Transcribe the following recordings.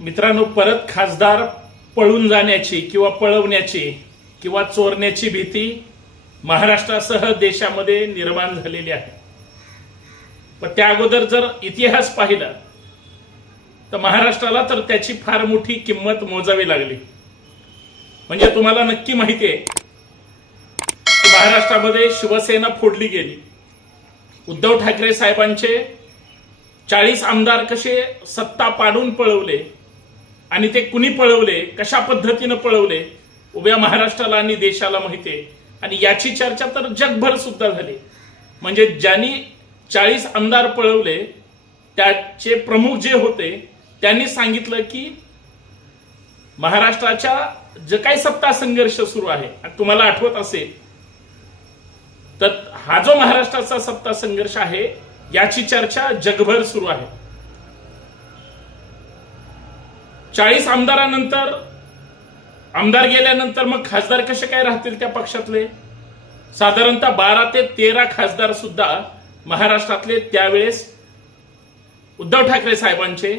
मित्रांनो परत खासदार पळून जाण्याची किंवा पळवण्याची किंवा चोरण्याची भीती महाराष्ट्रासह देशामध्ये निर्माण झालेली आहे. पण त्या अगोदर जर इतिहास पाहिला तर महाराष्ट्राला तर त्याची फार मोठी किंमत मोजावी लागली. म्हणजे तुम्हाला नक्की माहिती आहे की महाराष्ट्रामध्ये शिवसेना फोडली गेली. उद्धव ठाकरे साहेबांचे चाळीस आमदार कसे सत्ता पाडून पळवले आणि ते कुणी पळवले कशा पद्धतीनं पळवले उभ्या महाराष्ट्राला आणि देशाला माहिती आहे. आणि याची चर्चा तर जगभर सुद्धा झाली. म्हणजे ज्यांनी चाळीस आमदार पळवले त्याचे प्रमुख जे होते त्यांनी सांगितलं की महाराष्ट्राच्या जे काही सत्ता संघर्ष सुरू आहे तुम्हाला आठवत असेल तर हा जो महाराष्ट्राचा सत्ता संघर्ष आहे याची चर्चा जगभर सुरू आहे. चाळीस आमदारानंतर आमदार गेल्यानंतर मग खासदार कसे काय राहतील त्या पक्षातले? साधारणतः बारा ते तेरा खासदार सुद्धा महाराष्ट्रातले त्यावेळेस उद्धव ठाकरे साहेबांचे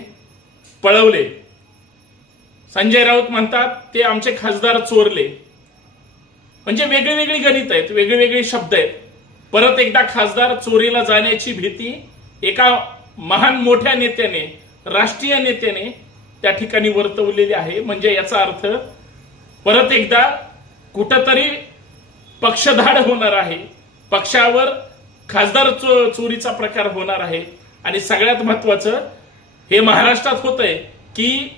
पळवले. संजय राऊत म्हणतात ते आमचे खासदार चोरले. म्हणजे वेगळी वेगळी गणित आहेत वेगळे वेगळे शब्द आहेत. परत एकदा खासदार चोरीला जाण्याची भीती एका महान मोठ्या नेत्याने राष्ट्रीय नेत्याने त्या ठिकाणी वर्तवलेली आहे. म्हणजे याचा अर्थ परत एकदा कुठंतरी पक्षधाड होणार आहे. पक्षावर खासदार चो चोरीचा प्रकार होणार आहे. आणि सगळ्यात महत्वाचं हे महाराष्ट्रात होत आहे की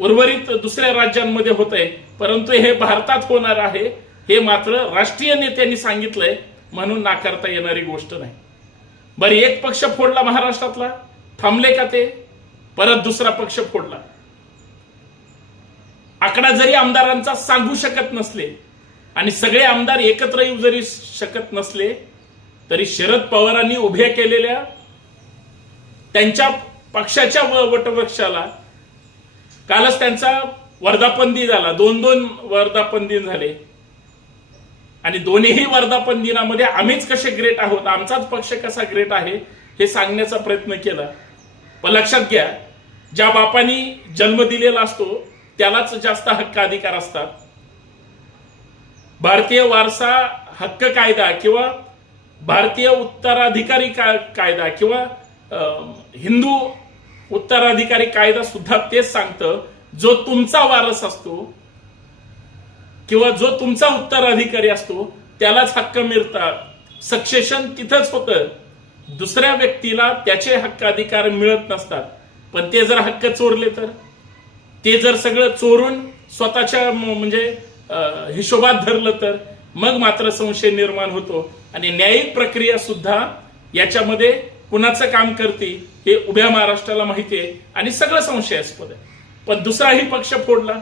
उर्वरित दुसऱ्या राज्यांमध्ये होत आहे परंतु हे भारतात होणार आहे. हे मात्र राष्ट्रीय नेत्यांनी सांगितलंय. म्हणून नाकारता येणारी गोष्ट नाही. बरं एक पक्ष फोडला महाराष्ट्रातला. थांबले का ते? परत दुसरा पक्ष फोडला. आकडा जरी आमदारांचा सांगू शकत नसले आणि सगळे आमदार एकत्र येऊ जरी शकत नसले तरी शरद पवारांनी उभ्या केलेल्या त्यांच्या पक्षाच्या वटवृक्षाला कालच त्यांचा वर्धापन दिन झाला. दोन दोन वर्धापन दिन झाले. आणि दोन्हीही वर्धापन दिनामध्ये आम्हीच कसे ग्रेट आहोत आमचाच पक्ष कसा ग्रेट आहे हे सांगण्याचा प्रयत्न केला. पण लक्षात घ्या ज्या बापानी जन्म दिलेला असतो त्यालाच जास्त हक्क अधिकार असतात. भारतीय वारसा हक्क कायदा किंवा भारतीय उत्तराधिकारी कायदा किंवा हिंदू उत्तराधिकारी कायदा सुद्धा तेच सांगतं जो तुमचा वारस असतो किंवा जो तुमचा उत्तराधिकारी असतो त्यालाच हक्क मिळतात. सक्सेशन तिथंच होतं. दुसऱ्या व्यक्तीला त्याचे हक्क अधिकार मिळत नसतात. पण ते जर हक्क चोरले तर? ते जर सगळं चोरून स्वतःच्या म्हणजे हिशोबात धरलं तर मग मात्र संशय निर्माण होतो. आणि न्यायिक प्रक्रिया सुद्धा याच्यामध्ये कुणाचं काम करते हे उभ्या महाराष्ट्राला माहिती आहे आणि सगळं संशयास्पद आहे. पण दुसराही पक्ष फोडला.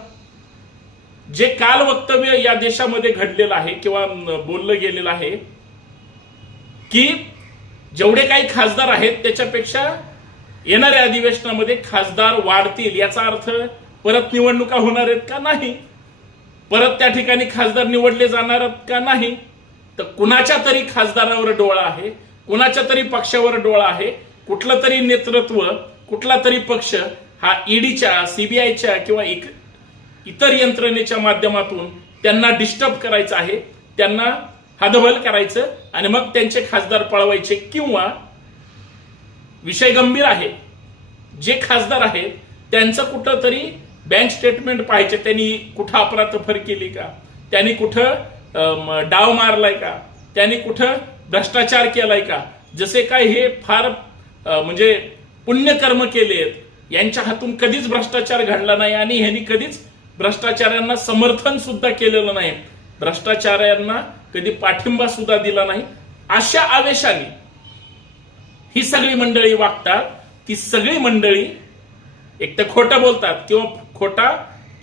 जे काल वक्तव्य या देशामध्ये घडलेलं आहे किंवा बोललं गेलेलं आहे की जेवढे काही खासदार आहेत त्याच्यापेक्षा येणाऱ्या अधिवेशनामध्ये खासदार वाढतील याचा अर्थ परत निवडणुका होणार आहेत का नाही? परत त्या ठिकाणी खासदार निवडले जाणार आहेत का नाही? तर कुणाच्या तरी खासदारावर डोळा आहे कुणाच्या तरी पक्षावर डोळा आहे कुठलं तरी नेतृत्व कुठला तरी पक्ष हा ईडीच्या सीबीआयच्या किंवा एक इतर यंत्रणेच्या माध्यमातून त्यांना डिस्टर्ब करायचं आहे त्यांना हदबल करायचं आणि मग त्यांचे खासदार पळवायचे किंवा विषय गंभीर आहे जे खासदार आहेत त्यांचं कुठं तरी बँक स्टेटमेंट पाहायचे त्यांनी कुठं अपरातफर केली का? त्यांनी कुठं डाव मारलाय का? त्यांनी कुठं भ्रष्टाचार केलाय का? जसे काय हे फार म्हणजे पुण्यकर्म केले आहेत यांच्या हातून कधीच भ्रष्टाचार घडला नाही आणि ह्यांनी कधीच भ्रष्टाचारांना समर्थन सुद्धा केलेलं नाही. भ्रष्टाचारांना कधी पाठिंबा सुद्धा दिला नाही. अशा आवेशाने ही सगळी मंडळी वागतात ती सगळी मंडळी एक तर खोटं बोलतात किंवा खोटा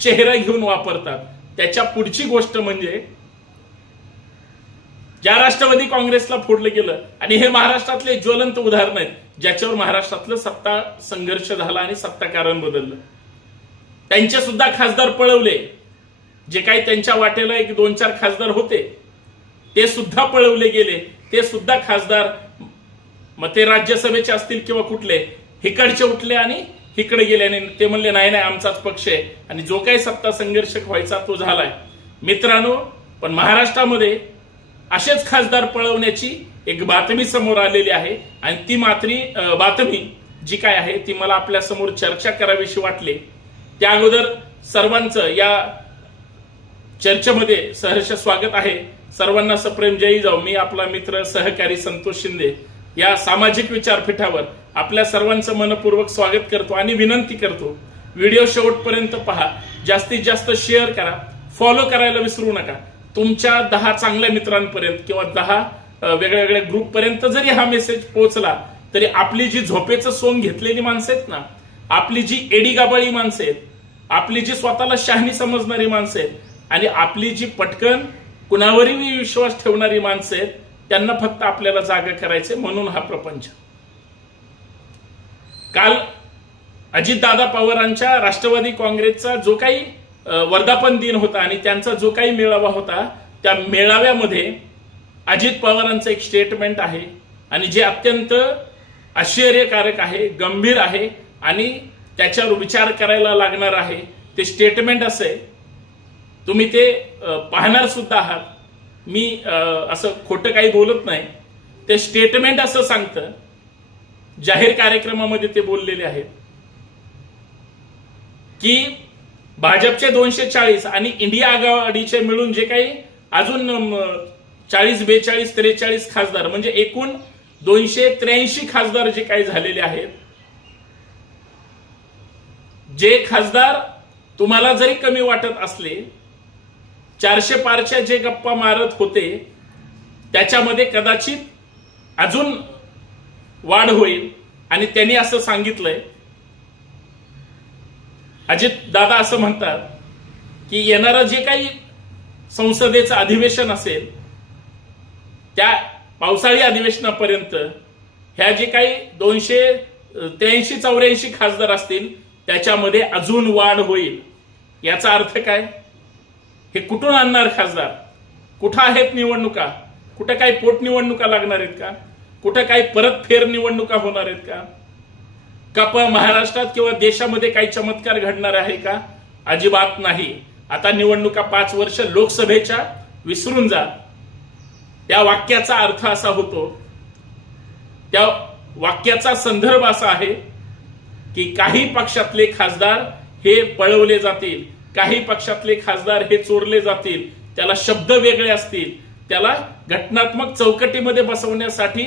चेहरा घेऊन वापरतात. त्याच्या पुढची गोष्ट म्हणजे ज्या राष्ट्रवादी काँग्रेसला फोडलं गेलं आणि हे महाराष्ट्रातले ज्वलंत उदाहरण आहेत ज्याच्यावर महाराष्ट्रातलं सत्ता संघर्ष झाला आणि सत्ताकारण बदललं. त्यांचे सुद्धा खासदार पळवले. जे काही त्यांच्या वाटेला एक दोन चार खासदार होते ते सुद्धा पळवले गेले. ते सुद्धा खासदार मग ते राज्यसभेचे असतील किंवा कुठले हिकडचे उठले आणि तिकडे गेले आणि ते म्हणले नाही नाही आमचाच पक्ष आहे. आणि जो काही सत्ता संघर्ष व्हायचा तो झालाय. मित्रांनो पण महाराष्ट्रामध्ये असेच खासदार पळवण्याची एक बातमी समोर आलेली आहे. आणि ती मात्री बातमी जी काय आहे ती मला आपल्यासमोर चर्चा करावीशी वाटली. त्या अगोदर सर्वांचं या चर्चेमध्ये सहर्ष स्वागत आहे. सर्वांना सप्रेम जयी जाऊ. मी आपला मित्र सहकारी संतोष शिंदे. या सामाजिक विचारपीठावर आपल्या सर्वांचं मनपूर्वक स्वागत करतो आणि विनंती करतो. व्हिडिओ शेवटपर्यंत पहा. जास्तीत जास्त शेअर करा. फॉलो करायला विसरू नका. तुमच्या दहा चांगल्या मित्रांपर्यंत किंवा दहा वेगळ्या वेगळ्या ग्रुपपर्यंत जरी हा मेसेज पोहोचला तरी आपली जी झोपेचं सोंग घेतलेली माणसं आहेत ना आपली जी एडी गाबाळी माणसं आहेत आपली जी स्वतःला शहाणी समजणारी माणसं आहेत आणि आपली जी पटकन कुणावरही विश्वास ठेवणारी माणसं आहेत त्यांना फक्त आपल्याला जागा करायचे म्हणून हा प्रपंच. काल अजितदादा पवारांच्या राष्ट्रवादी काँग्रेसचा जो काही वर्धापन दिन होता आणि त्यांचा जो काही मेळावा होता त्या मेळाव्यामध्ये अजित पवारांचं एक स्टेटमेंट आहे आणि जे अत्यंत आश्चर्यकारक आहे गंभीर आहे आणि त्याच्यावर विचार करायला लागणार आहे ते स्टेटमेंट असे तुम्ही ते पाहणार सुद्धा आहात. मी असं खोटं काही बोलत नाही. ते स्टेटमेंट असं सांगतं. जाहीर कार्यक्रमामध्ये ते बोललेले आहेत. की भाजपचे दोनशे चाळीस आणि इंडिया आघाडीचे मिळून जे काही अजून चाळीस बेचाळीस त्रेचाळीस खासदार म्हणजे एकूण दोनशे त्र्याऐंशी खासदार जे काही झालेले आहेत. जे खासदार तुम्हाला जरी कमी वाटत असले चारशे पारच्या जे गप्पा मारत होते त्याच्यामध्ये कदाचित अजून वाढ होईल. आणि त्यांनी असं सांगितलंय. अजित दादा असं म्हणतात की येणारं जे काही संसदेचं अधिवेशन असेल त्या पावसाळी अधिवेशनापर्यंत ह्या जे काही दोनशे त्र्याऐंशी चौऱ्याऐंशी खासदार असतील त्याच्यामध्ये अजून वाढ होईल. याचा अर्थ काय? हे कुठून आणणार खासदार? कुठं आहेत निवडणुका? कुठं काही पोटनिवडणुका लागणार आहेत का? कुठं काही परत फेर निवडणुका होणार आहेत का? का महाराष्ट्रात किंवा देशामध्ये काही चमत्कार घडणार आहे का? अजिबात नाही. आता निवडणुका पाच वर्ष लोकसभेच्या विसरून जा. त्या वाक्याचा अर्थ असा होतो त्या वाक्याचा संदर्भ असा आहे की काही पक्षातले खासदार हे पळवले जातील. काही पक्षातले खासदार हे चोरले जातील त्याला शब्द वेगळे असतील त्याला घटनात्मक चौकटीमध्ये बसवण्यासाठी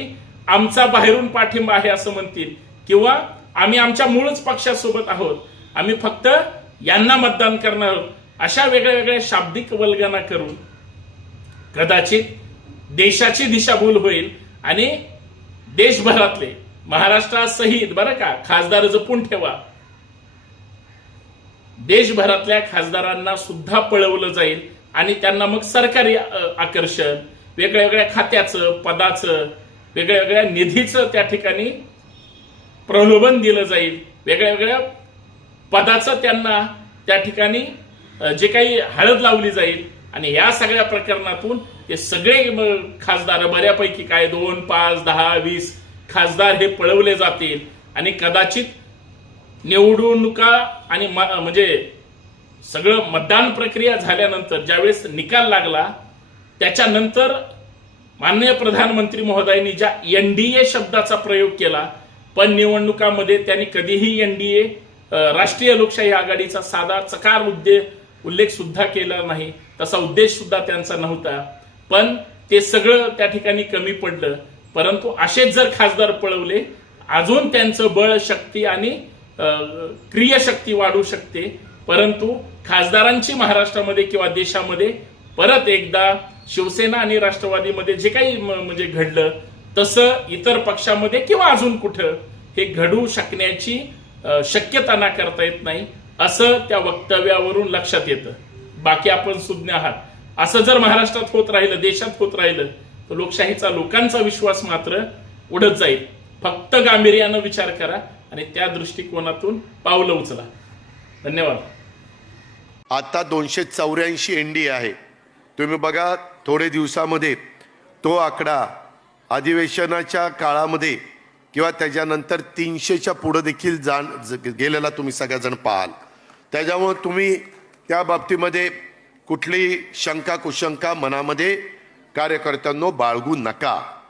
आमचा बाहेरून पाठिंबा आहे असं म्हणतील. किंवा आम्ही आमच्या मूळच पक्षासोबत आहोत आम्ही फक्त यांना मतदान करणार आहोत अशा वेगळ्या वेगळ्या शाब्दिक वल्गना करून कदाचित देशाची दिशाभूल होईल आणि देशभरातले महाराष्ट्रासहित बरं का खासदार जपून ठेवा. देशभरातल्या खासदारांना सुद्धा पळवलं जाईल आणि त्यांना मग सरकारी आकर्षण वेगळ्या वेगळ्या खात्याचं पदाचं वेगळ्या वेगळ्या निधीचं त्या ठिकाणी प्रलोभन दिलं जाईल. वेगळ्या वेगळ्या पदाचं त्यांना त्या ठिकाणी जे काही हळद लावली जाईल. आणि या सगळ्या प्रकरणातून ते सगळे खासदार बऱ्यापैकी काय दोन पाच दहा वीस खासदार हे पळवले जातील. आणि कदाचित निवडणुका आणि म्हणजे सगळं मतदान प्रक्रिया झाल्यानंतर ज्यावेळेस निकाल लागला त्याच्यानंतर माननीय प्रधानमंत्री महोदयांनी ज्या एनडीए शब्दाचा प्रयोग केला पण निवडणुकामध्ये त्यांनी कधीही एनडीए राष्ट्रीय लोकशाही आघाडीचा साधा चकार उद्दे उल्लेख सुद्धा केला नाही तसा उद्देश सुद्धा त्यांचा नव्हता. पण ते सगळं त्या ठिकाणी कमी पडलं. परंतु असेच जर खासदार पळवले अजून त्यांचं बळ शक्ती आणि क्रियाशक्ती वाढू शकते. परंतु खासदारांची महाराष्ट्रामध्ये किंवा देशामध्ये परत एकदा शिवसेना आणि राष्ट्रवादीमध्ये जे काही म्हणजे घडलं तसं इतर पक्षामध्ये किंवा अजून कुठं हे घडू शकण्याची शक्यता शक्यता नाकारता येत नाही असं त्या वक्तव्यावरून लक्षात येतं. बाकी आपण सुज्ञ आहात. असं जर महाराष्ट्रात होत राहिलं देशात होत राहिलं तर लोकशाहीचा लोकांचा विश्वास मात्र उडत जाईल. फक्त गांभीर्यानं विचार करा. आणि त्या दृष्टिकोनातून पावलं उचला. धन्यवाद. आता दोनशे चौऱ्याऐंशी एन डी आहे. तुम्ही बघा थोडे दिवसामध्ये तो आकडा अधिवेशनाच्या काळामध्ये किंवा त्याच्यानंतर तीनशेच्या पुढं देखील जाण गेलेला तुम्ही सगळ्याजण पाहाल. त्याच्यामुळं तुम्ही त्या बाबतीमध्ये कुठलीही शंका कुशंका मनामध्ये कार्यकर्त्यांनो बाळगू नका.